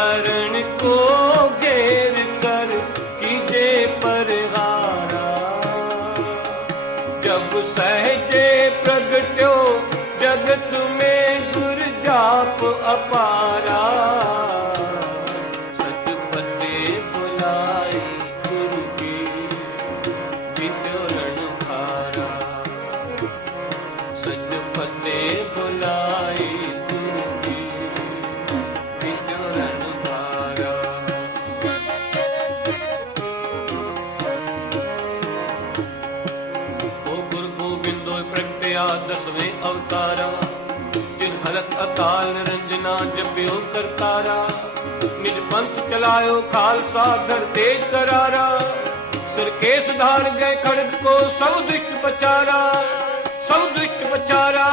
ਅਰਣ ਕੋ ਗੇਰ ਕਰ ਕੀਜੇ ਪਰਹਾਰਾ। ਜਬ ਸਹਜੇ ਪ੍ਰਗਟਿਓ ਜਗਤ ਮੇ ਗੁਰ ਜਾਪ ਅਪਾਰ। ਵਿਚਰਨ ਖਾਰਾ ਫਤੇ ਬੁਲਾਈ ਗੁਰੂ ਕੀ ਵਿਚਰਨ ਖਾਰਾ ਓ ਗੁਰੂ ਗੋਬਿੰਦ ਹੋਇ ਪ੍ਰਗਟਿਆ ਦਸਵੇਂ ਅਵਤਾਰਾ ਜਿਨ ਹਲਕ ਅਕਾਲ ਨਿਰੰਜਨਾ ਜਪਿਓ ਕਰਤਾਰਾ। ਨਿਜ ਪੰਥ ਚਲਾਇਓ ਖਾਲਸਾ ਧਰ ਤੇਜ ਕਰਾਰਾ। ਸਿਰ ਕੇਸ ਧਾਰ ਗਏ ਖੜਗ ਕੋ ਸਭ ਦੁਸ਼ਟ ਪਚਾਰਾ ਸਭ ਦੁਸ਼ਟ ਪਚਾਰਾ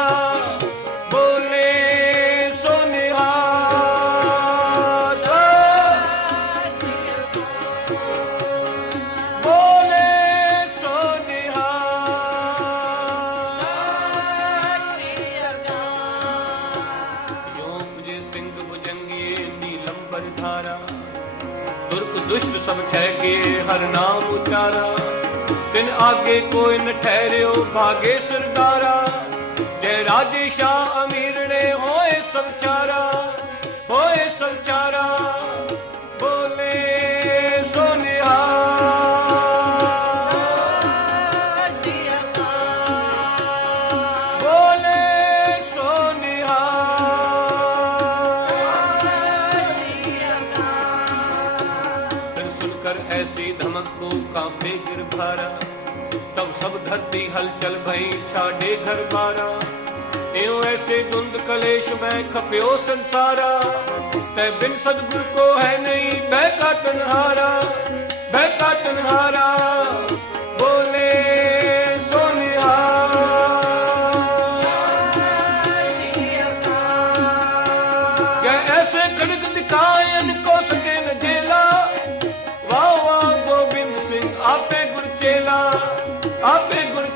ਦੁਰਕ ਦੁਸ਼ਟ ਸਭ ਠਹਿ ਕੇ ਹਰ ਨਾਮ ਉਚਾਰਾ। ਤਿਨ ਆਗੇ ਕੋਈ ਨ ਠਹਿਰਿਓ ਭਾਗੇ ਸਰਦਾਰਾ। ਜੈ ਰਾਜੇ ਸ਼ਾਹ ਅਮੀਰ ਨੇ ਹੋਏ ਸਭ ਚਾਰਾ। फिर सुनकर ऐसी धमक को कांपे गिर भारा तब सब धरती हलचल भई छाड़े घर बारा एवं ऐसे धुंध कलेश में खप्यो संसारा तै बिन सदगुर को है नहीं बहका तनहारा बहका तनहारा बोले सो निहाल क्या ऐसे खड़ग दिखाए इनको सके न ਚੇਲਾ ਆਪੇ ਗੁਰ